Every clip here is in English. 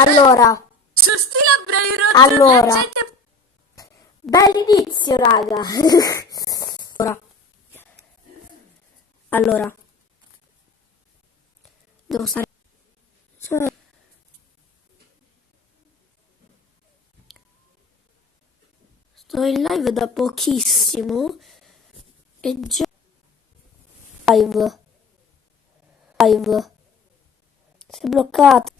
Allora, Su stile a braille allora, la gente... bell'inizio, raga. Allora, devo stare... Sto in live da pochissimo e già... Live. Si è bloccato.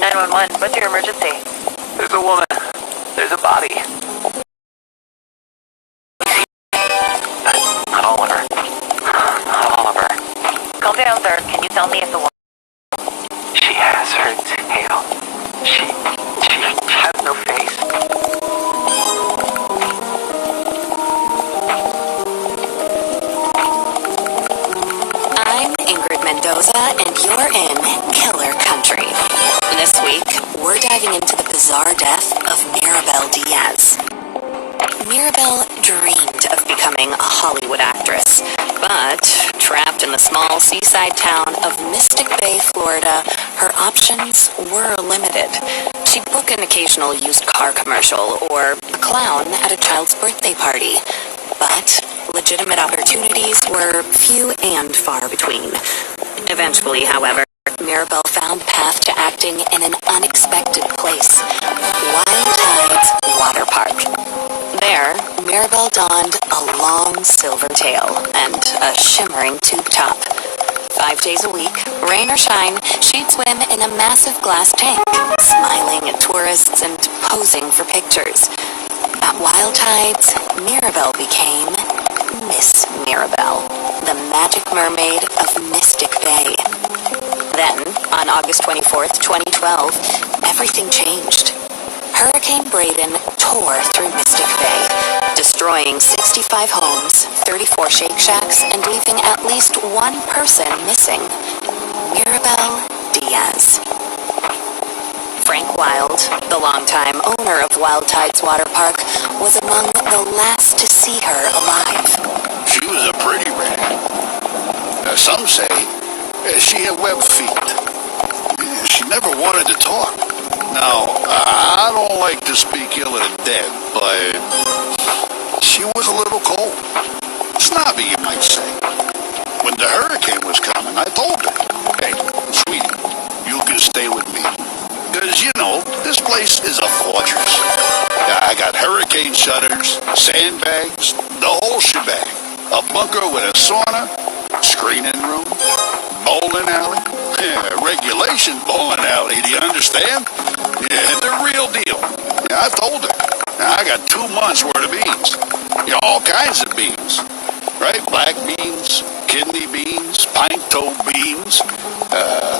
911, what's your emergency? There's a woman. There's a body. Not all of her. Not all of her. Calm down, sir. Can you tell me if the woman... She has her tail. She has no face. I'm Ingrid Mendoza, and you're in Killer Country. This week, we're diving into the bizarre death of Mirabel Diaz. Mirabel dreamed of becoming a Hollywood actress, but trapped in the small seaside town of Mystic Bay, Florida, her options were limited. She'd book an occasional used car commercial or a clown at a child's birthday party, but legitimate opportunities were few and far between. Eventually, however, Mirabel found a path to acting in an unexpected place, Wild Tides Water Park. There, Mirabel donned a long silver tail and a shimmering tube top. 5 days a week, rain or shine, she'd swim in a massive glass tank, smiling at tourists and posing for pictures. At Wild Tides, Mirabel became Miss Mirabel, the magic mermaid of Mystic Bay. Then, on August 24th, 2012, everything changed. Hurricane Braden tore through Mystic Bay, destroying 65 homes, 34 Shake Shacks, and leaving at least one person missing: Mirabel Diaz. Frank Wild, the longtime owner of Wild Tides Water Park, was among the last to see her alive. She was a pretty rat. Some say she had web feet. She never wanted to talk. Now, I don't like to speak ill of the dead, but she was a little cold. Snobby, you might say. When the hurricane was coming, I told her, "Hey, sweetie, you can stay with me. Because, you know, this place is a fortress. I got hurricane shutters, sandbags, the whole shebang. A bunker with a sauna, screening room, bowling alley. Regulation bowling alley, do you understand? Yeah, the real deal." Yeah, I told her. I got 2 months worth of beans. Yeah, all kinds of beans. Right? Black beans, kidney beans, pinto beans,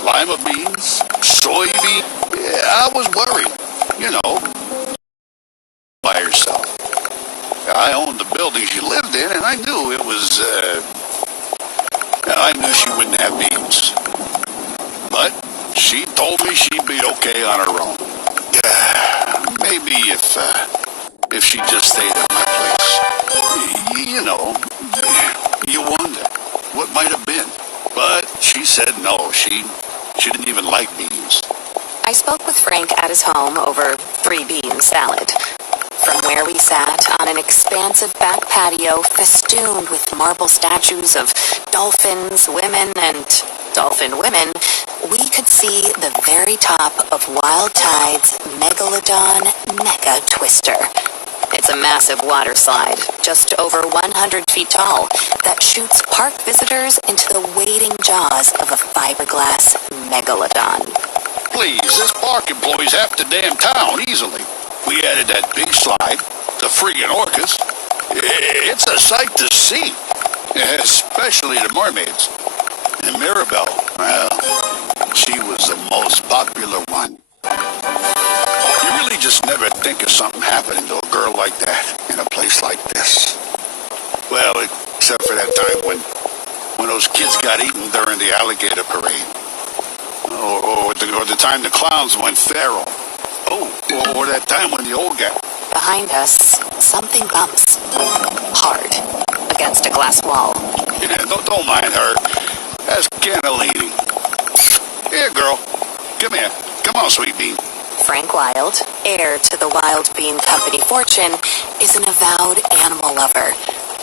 lima beans, soybean. Yeah, I was worried. You know, by herself. I owned the building she lived in, and I knew it was, I knew she wouldn't have beans. But she told me she'd be okay on her own. Maybe if she just stayed at my place. You know, you wonder what might have been. But she said no, she didn't even like beans. I spoke with Frank at his home over 3-bean salad. From where we sat on an expansive back patio festooned with marble statues of dolphins, women, and dolphin women, we could see the very top of Wild Tides Megalodon Mega Twister. It's a massive water slide, just over 100 feet tall, that shoots park visitors into the waiting jaws of a fiberglass megalodon. Please, this park employs half the damn town easily. We added that big slide, the friggin' orcas. It's a sight to see, especially the mermaids. And Mirabel, well, she was the most popular one. You really just never think of something happening to a girl like that in a place like this. Well, except for that time when those kids got eaten during the alligator parade. Or the time the clowns went feral. Oh, or that time when the old guy... Behind us, something bumps hard against a glass wall. Yeah, don't mind her. That's Cannellini. Here, girl. Come here. Come on, sweet bean. Frank Wild, heir to the Wild Bean Company fortune, is an avowed animal lover.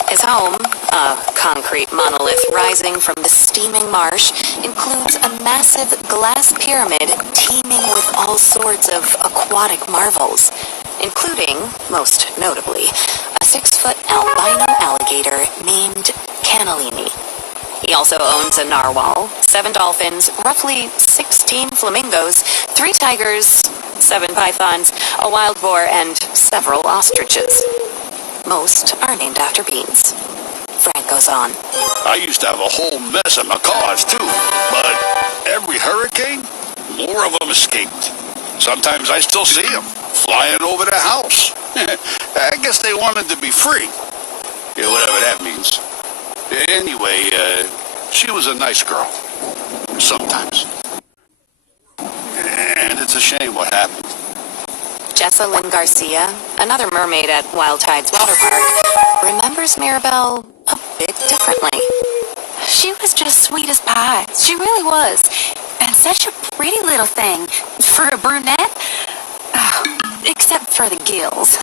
His home, a concrete monolith rising from the steaming marsh, includes a massive glass pyramid teeming with all sorts of aquatic marvels, including, most notably, a 6-foot albino alligator named Cannellini. He also owns a narwhal, 7 dolphins, roughly 6 16 flamingos, 3 tigers, 7 pythons, a wild boar, and several ostriches. Most are named after beans. Frank goes on. I used to have a whole mess of macaws, too. But every hurricane, more of them escaped. Sometimes I still see them flying over the house. I guess they wanted to be free. Yeah, whatever that means. Anyway, she was a nice girl. Sometimes. And it's a shame what happened. Jessalyn Garcia, another mermaid at Wild Tides Water Park, remembers Mirabelle a bit differently. She was just sweet as pie. She really was. And such a pretty little thing. For a brunette? Except for the gills.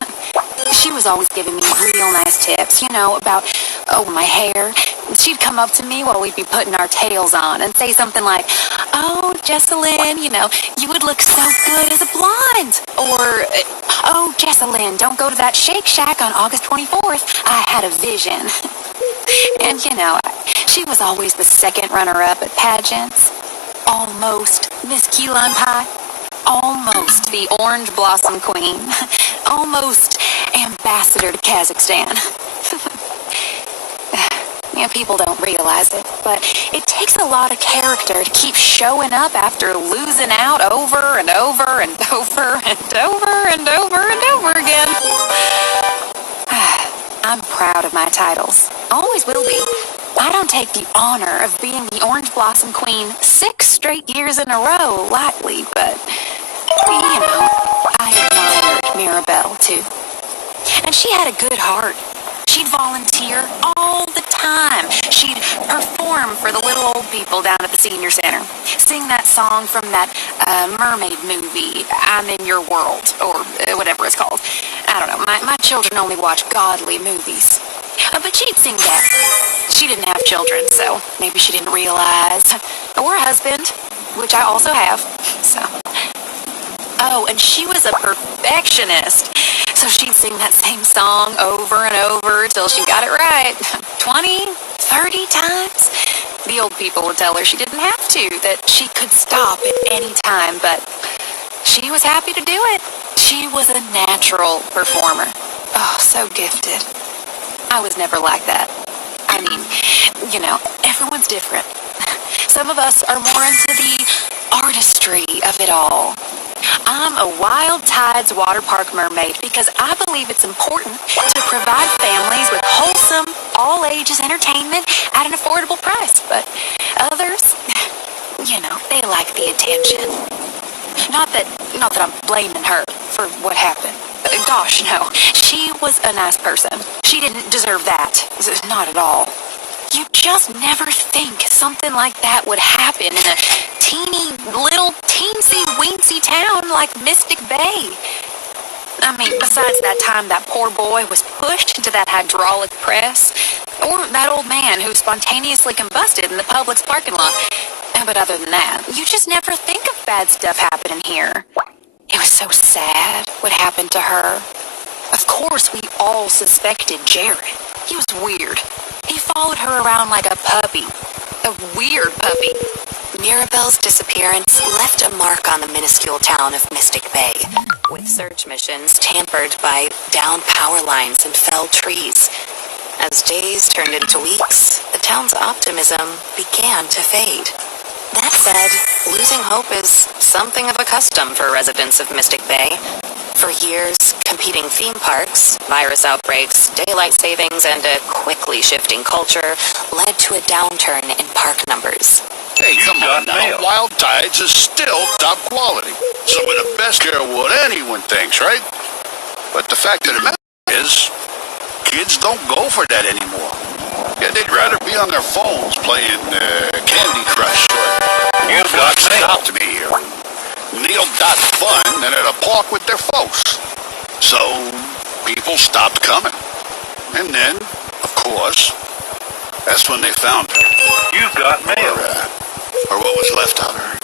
She was always giving me real nice tips, about, my hair. She'd come up to me while we'd be putting our tails on and say something like, "Oh, Jessalyn, you would look so good as a blonde." Or, "Oh, Jessalyn, don't go to that Shake Shack on August 24th. I had a vision." And, she was always the second runner-up at pageants. Almost Miss Key Lime Pie. Almost the Orange Blossom Queen. Almost Ambassador to Kazakhstan. People don't realize it, but it takes a lot of character to keep showing up after losing out over and over and over and over and over and over again. I'm proud of my titles. Always will be. I don't take the honor of being the Orange Blossom Queen 6 straight years in a row lightly, but, I admired Mirabelle, too. And she had a good heart. She'd volunteer all the time. She'd perform for the little old people down at the senior center. Sing that song from that mermaid movie, I'm in Your World, or whatever it's called. I don't know. My children only watch godly movies. But she'd sing that. She didn't have children, so maybe she didn't realize. Or a husband, which I also have. So. Oh, and she was a perfectionist. So she'd sing that same song over and over till she got it right. 20, 30 times. The old people would tell her she didn't have to, that she could stop at any time, but she was happy to do it. She was a natural performer. Oh, so gifted. I was never like that. I mean, everyone's different. Some of us are more into the artistry of it all. I'm a Wild Tides Water Park mermaid because I believe it's important to provide families with wholesome, all-ages entertainment at an affordable price. But others, they like the attention. Not that I'm blaming her for what happened. Gosh, no. She was a nice person. She didn't deserve that. Not at all. You just never think something like that would happen in a teeny, little, teensy-weensy town like Mystic Bay. I mean, besides that time that poor boy was pushed into that hydraulic press, or that old man who spontaneously combusted in the Publix parking lot. But other than that, you just never think of bad stuff happening here. It was so sad what happened to her. Of course, we all suspected Jared. He was weird. He followed her around like a puppy. A weird puppy. Mirabelle's disappearance left a mark on the minuscule town of Mystic Bay, with search missions tampered by downed power lines and felled trees. As days turned into weeks, the town's optimism began to fade. That said, losing hope is something of a custom for residents of Mystic Bay. For years, competing theme parks, virus outbreaks, daylight savings, and a quickly shifting culture led to a downturn in park numbers. Hey, come on now. Wild Tides is still top quality. Some of the best care what anyone thinks, right? But the fact of the matter is, kids don't go for that anymore. Yeah, they'd rather be on their phones playing Candy Crush or You've got mail. Stop to me here. Neil got fun and at a park with their folks. So people stopped coming. And then, of course, that's when they found her. You've got mail. Or what was left of her.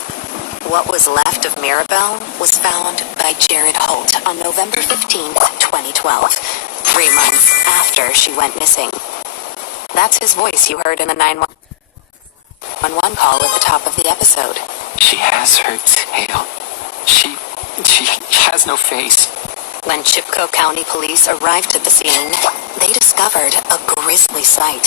What was left of Mirabelle was found by Jared Holt on November 15th, 2012, 3 months after she went missing. That's his voice you heard in the 911 call at the top of the episode. She has her tail. She has no face. When Chipko County Police arrived at the scene, they discovered a grisly sight.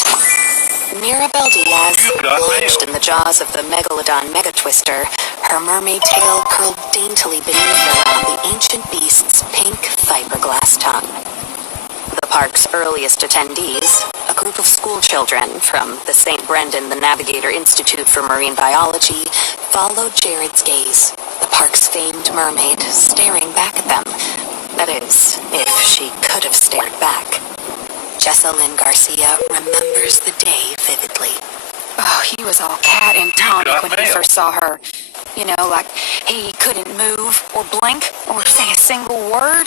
Mirabel Diaz lodged in the jaws of the Megalodon Megatwister, her mermaid tail curled daintily beneath around the ancient beast's pink fiberglass tongue. The park's earliest attendees, a group of school children from the St. Brendan the Navigator Institute for Marine Biology, followed Jared's gaze, the park's famed mermaid staring back at them. That is, if she could have stared back. Jessalyn Garcia remembers the day vividly. Oh, he was all cat and tonic when he first saw her. You know, like he couldn't move or blink or say a single word.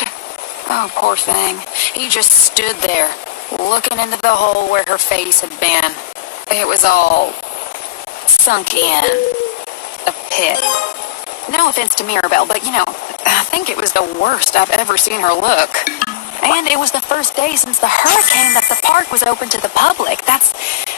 Oh, poor thing. He just stood there, looking into the hole where her face had been. It was all sunk in. A pit. No offense to Mirabel, but, you know, I think it was the worst I've ever seen her look. And it was the first day since the hurricane that the park was open to the public. That's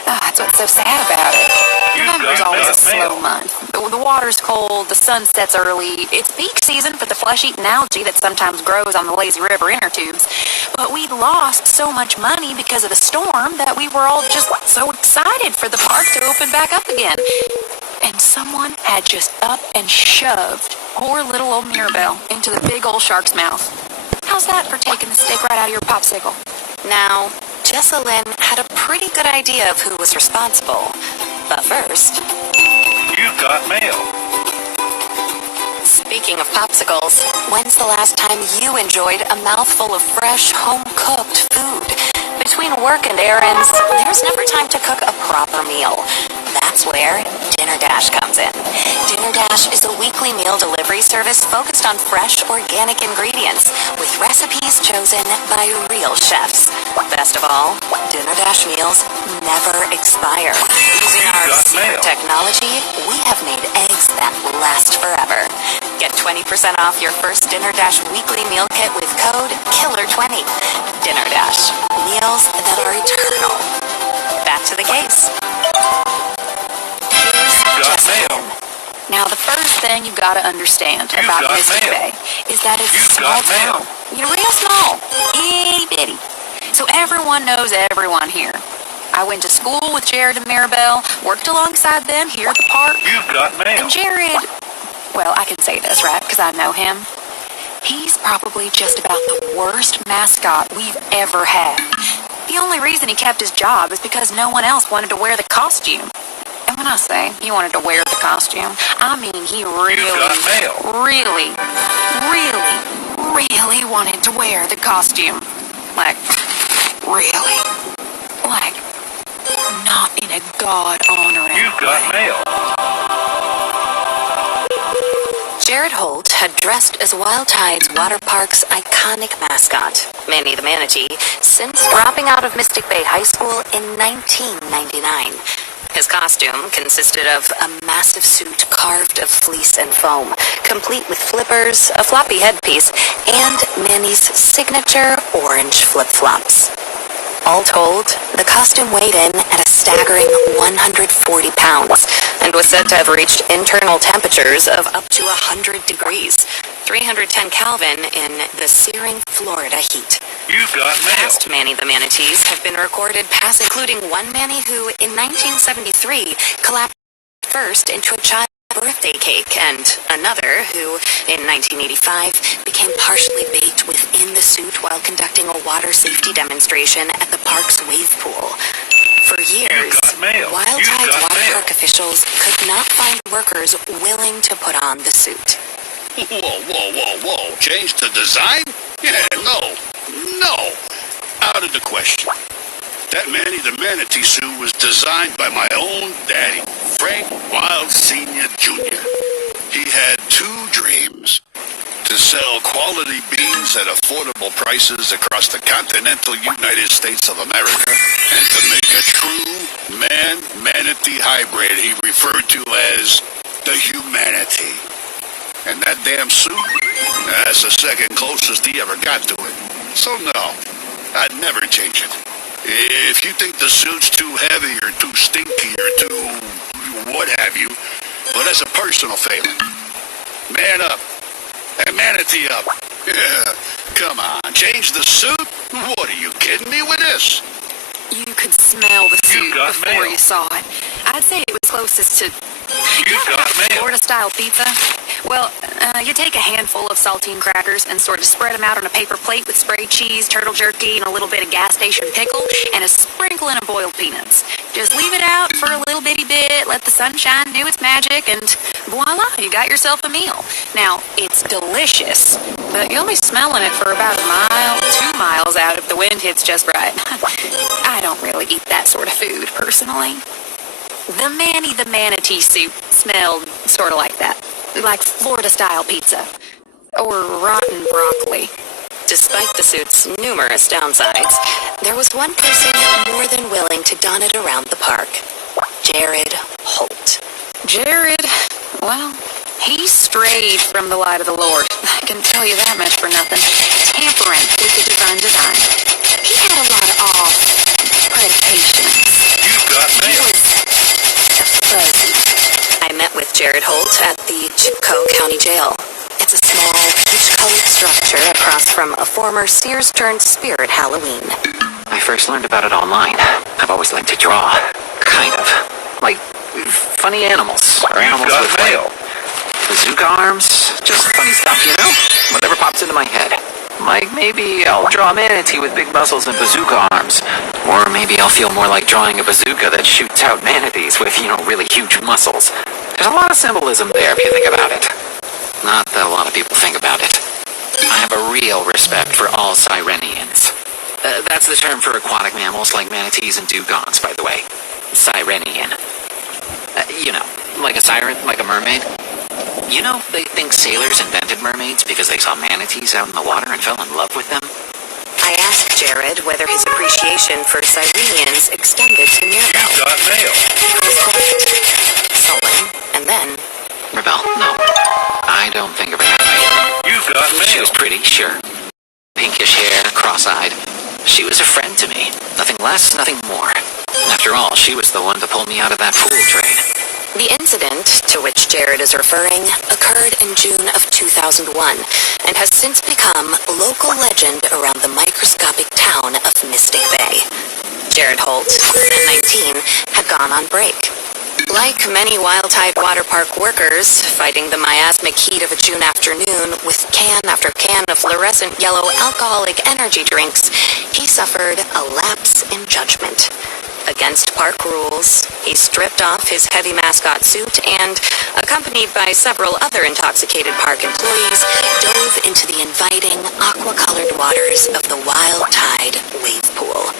what's so sad about it. November's always a slow month. The water's cold, the sun sets early. It's peak season for the flesh-eating algae that sometimes grows on the lazy river inner tubes. But we lost so much money because of the storm that we were all just so excited for the park to open back up again. And someone had just up and shoved poor little old Mirabel into the big old shark's mouth. How's that for taking the steak right out of your popsicle? Now, Jessalyn had a pretty good idea of who was responsible. But first... You've got mail. Speaking of popsicles, when's the last time you enjoyed a mouthful of fresh, home-cooked food? Between work and errands, there's never time to cook a proper meal. That's where Dinner Dash comes in. Dinner Dash is a weekly meal delivery service focused on fresh, organic ingredients with recipes chosen by real chefs. Best of all, Dinner Dash meals never expire. Using our secret technology, we have made eggs that last forever. Get 20% off your first Dinner Dash weekly meal kit with code KILLER20. Dinner Dash. Meals that are eternal. Back to the case. Mail. Now, the first thing you've got to understand about Mystic Bay is that it's a small town. You know, real small. Itty bitty. So everyone knows everyone here. I went to school with Jared and Mirabel, worked alongside them here at the park. You've got mail. And Jared, well, I can say this, right, because I know him. He's probably just about the worst mascot we've ever had. The only reason he kept his job is because no one else wanted to wear the costume. And when I say he wanted to wear the costume, I mean he really wanted to wear the costume. Like, really. Like, not in a God-honoring You've got way. mail. Jared Holt had dressed as Wild Tide's water park's iconic mascot, Manny the Manatee, since dropping out of Mystic Bay High School in 1999. His costume consisted of a massive suit carved of fleece and foam, complete with flippers, a floppy headpiece, and Manny's signature orange flip-flops. All told, the costume weighed in at a staggering 140 pounds and was said to have reached internal temperatures of up to 100 degrees, 310 Kelvin in the searing Florida heat. You've got mail. Past Manny the Manatees have been recorded past, including one Manny who, in 1973, collapsed first into a child's birthday cake, and another who, in 1985, became partially baked within the suit while conducting a water safety demonstration at the park's wave pool. For years, Wild Tide's water park officials could not find workers willing to put on the suit. Whoa. Change the design? Yeah, no. Out of the question. That Manny the Manatee suit was designed by my own daddy, Frank Wild Sr. Jr. He had two dreams: to sell quality beans at affordable prices across the continental United States of America, and to make a true man-manatee hybrid he referred to as the Humanity. And that damn suit, that's the second closest he ever got to it. So no, I'd never change it. If you think the suit's too heavy or too stinky or too what have you, but as a personal favor. Man up. And manatee up. Yeah, come on, change the suit? What, are you kidding me with this? You could smell the suit got before mail. you saw it. I'd say it was closest to You got mail. Florida-style pizza. Well, you take a handful of saltine crackers and sort of spread them out on a paper plate with sprayed cheese, turtle jerky, and a little bit of gas station pickle, and a sprinkling of boiled peanuts. Just leave it out for a little bitty bit, let the sunshine do its magic, and voila, you got yourself a meal. Now, it's delicious, but you'll be smelling it for about a mile, 2 miles out if the wind hits just right. I don't really eat that sort of food, personally. The Manny the Manatee soup smelled sort of like that. Like Florida-style pizza. Or rotten broccoli. Despite the suit's numerous downsides, there was one person more than willing to don it around the park. Jared Holt. Jared, well, he strayed from the light of the Lord. I can tell you that much for nothing. Tampering with the divine design. He had a lot of predications. You got He mail. was fuzzy. I met with Jared Holt at the Chipko County Jail. It's a small, peach-colored structure across from a former Sears-turned-Spirit Halloween. I first learned about it online. I've always liked to draw. Kind of. Like funny animals. Or You animals got with mail. bazooka arms. Just funny stuff, you know? Whatever pops into my head. Like maybe I'll draw a manatee with big muscles and bazooka arms. Or maybe I'll feel more like drawing a bazooka that shoots out manatees with, really huge muscles. There's a lot of symbolism there if you think about it. Not that a lot of people think about it. I have a real respect for all Sirenians. That's the term for aquatic mammals like manatees and dugongs, by the way. Sirenian. Like a siren, like a mermaid. They think sailors invented mermaids because they saw manatees out in the water and fell in love with them. I asked Jared whether his appreciation for Sirenians extended to You Mirabelle. got mail. He was quiet, sullen, and then Rebel, no. I don't think of her that way. You got She mail. was pretty, sure. Pinkish hair, cross-eyed. She was a friend to me. Nothing less, nothing more. After all, she was the one to pull me out of that pool trade. the incident to which Jared is referring occurred in June of 2001 and has since become a local legend around the microscopic town of Mystic Bay. Jared Holt, then 19, had gone on break. Like many Wild Tide Water Park workers, fighting the miasmic heat of a June afternoon with can after can of fluorescent yellow alcoholic energy drinks, he suffered a lapse in judgment. Against park rules, he stripped off his heavy mascot suit and, accompanied by several other intoxicated park employees, dove into the inviting, aqua-colored waters of the Wild Tide wave pool.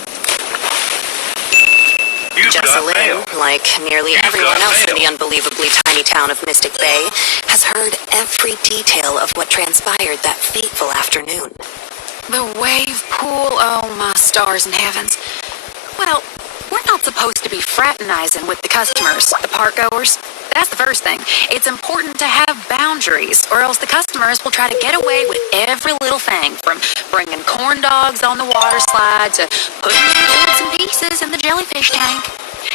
You got mail. Jessalyn, like nearly You everyone got else in mail. the unbelievably tiny town of Mystic Bay, has heard every detail of what transpired that fateful afternoon. The wave pool, oh my stars and heavens. Well, we're not supposed to be fraternizing with the customers, the park goers. That's the first thing. It's important to have boundaries, or else the customers will try to get away with every little thing, from bringing corn dogs on the water slide to putting bits and pieces in the jellyfish tank.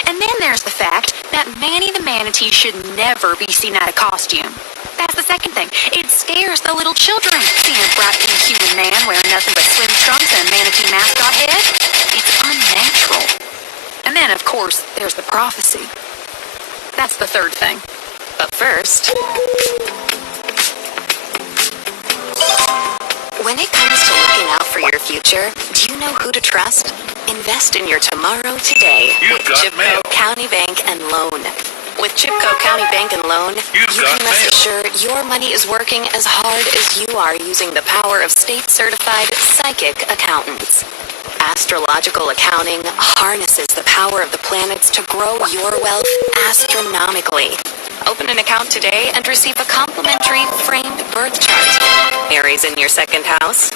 And then there's the fact that Manny the Manatee should never be seen out of costume. That's the second thing. It scares the little children, seeing a bright pink human man wearing nothing but swim trunks and a manatee mascot head. It's unnatural. And then, of course, there's the prophecy. That's the third thing. But first, when it comes to looking out for your future, do you know who to trust? Invest in your tomorrow today You with got Chipko mail. County Bank and Loan. With Chipko County Bank and Loan, You you got can rest mail. assured your money is working as hard as you are using the power of state-certified psychic accountants. Astrological accounting harnesses the power of the planets to grow your wealth astronomically. Open an account today and receive a complimentary framed birth chart. Aries in your second house,